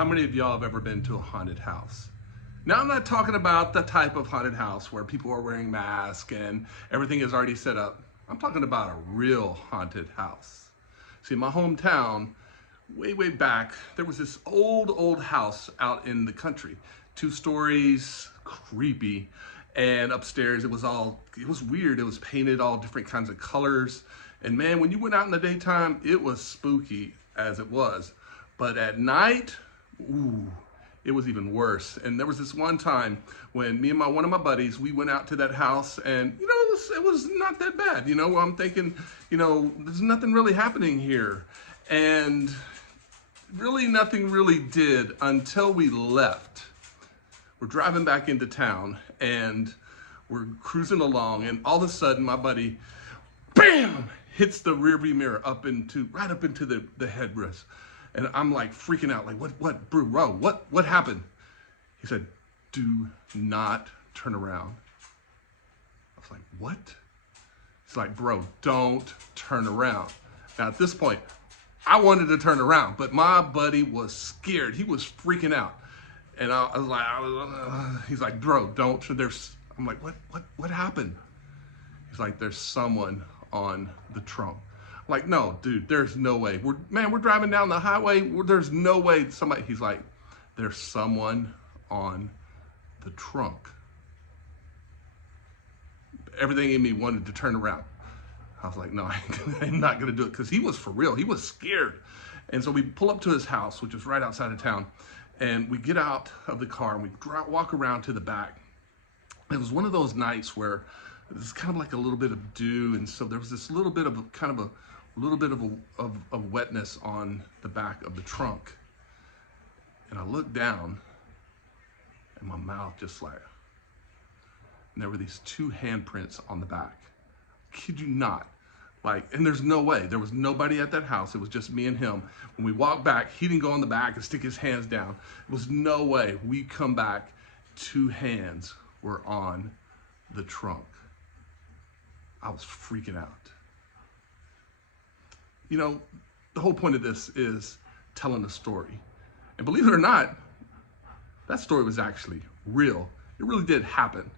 How many of y'all have ever been to a haunted house? Now, I'm not talking about the type of haunted house where people are wearing masks and everything is already set up. I'm talking about a real haunted house. See, in my hometown, way back, there was this old house out in the country. 2 stories, creepy, and upstairs it was weird. It was painted all different kinds of colors. And man, when you went out in the daytime, it was spooky as it was. But at night, ooh, it was even worse. And there was this one time when me and one of my buddies, we went out to that house, and it was not that bad. I'm thinking, there's nothing really happening here. And really nothing really did until we left. We're driving back into town and we're cruising along, and all of a sudden my buddy, bam, hits the rearview mirror right up into the headrest. And I'm like freaking out, like, bro, what happened? He said, do not turn around. I was like, what? He's like, bro, don't turn around. Now at this point, I wanted to turn around, but my buddy was scared. He was freaking out. And I was like, he's like, bro, don't, I'm like, what happened? He's like, there's someone on the trunk. Like, no, dude, there's no way. We're driving down the highway. There's no way somebody, he's like, there's someone on the trunk. Everything in me wanted to turn around. I was like, no, I'm not going to do it, because he was for real. He was scared. And so we pull up to his house, which is right outside of town, and we get out of the car and we walk around to the back. It was one of those nights where it was kind of like a little bit of dew, and so there was this little bit of a wetness on the back of the trunk. And I looked down, and my mouth just like, and there were these 2 handprints on the back. Kid you not. And there's no way. There was nobody at that house. It was just me and him. When we walked back, he didn't go in the back and stick his hands down. There was no way. We come back, 2 hands were on the trunk. I was freaking out. The whole point of this is telling a story. And believe it or not, that story was actually real. It really did happen.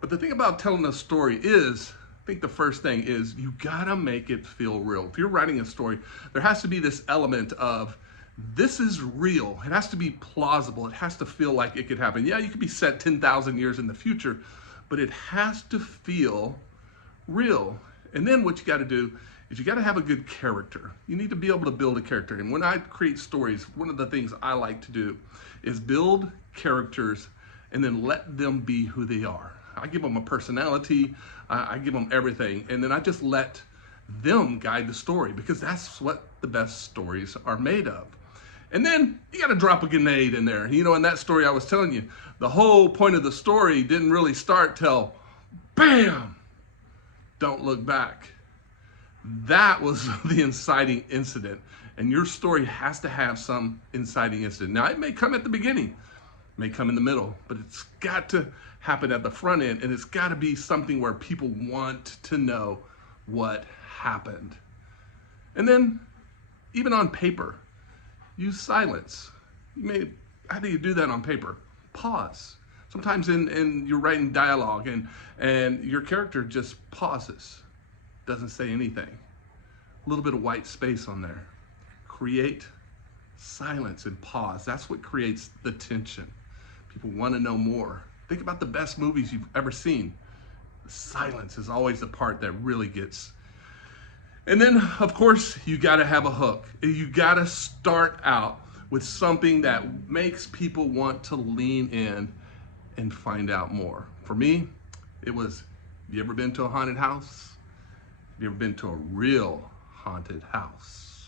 But the thing about telling a story is, I think the first thing is you gotta make it feel real. If you're writing a story, there has to be this element of, this is real. It has to be plausible. It has to feel like it could happen. Yeah, you could be set 10,000 years in the future, but it has to feel real. And then what you gotta do is you gotta have a good character. You need to be able to build a character. And when I create stories, one of the things I like to do is build characters and then let them be who they are. I give them a personality, I give them everything, and then I just let them guide the story, because that's what the best stories are made of. And then you gotta drop a grenade in there. In that story I was telling you, the whole point of the story didn't really start till, bam, don't look back. That was the inciting incident. And your story has to have some inciting incident. Now, it may come at the beginning, may come in the middle, but it's got to happen at the front end, and it's got to be something where people want to know what happened. And then, even on paper, use silence. How do you do that on paper? Pause. Sometimes you're writing dialogue and your character just pauses, doesn't say anything. A little bit of white space on there. Create silence and pause. That's what creates the tension. People want to know more. Think about the best movies you've ever seen. The silence is always the part that really gets. And then, of course, you got to have a hook. You got to start out with something that makes people want to lean in and find out more. For me, it was, have you ever been to a haunted house? Have you ever been to a real haunted house?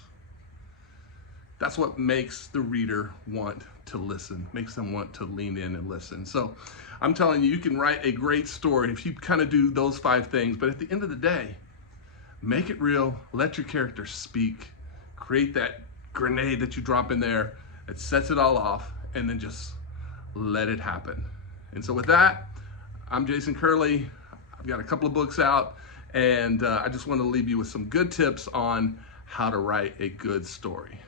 That's what makes the reader want to listen, makes them want to lean in and listen. So I'm telling you, you can write a great story if you kind of do those 5 things, but at the end of the day, make it real, let your character speak, create that grenade that you drop in there that sets it all off, and then just let it happen. And so with that, I'm Jason Curley. I've got a couple of books out, and I just want to leave you with some good tips on how to write a good story.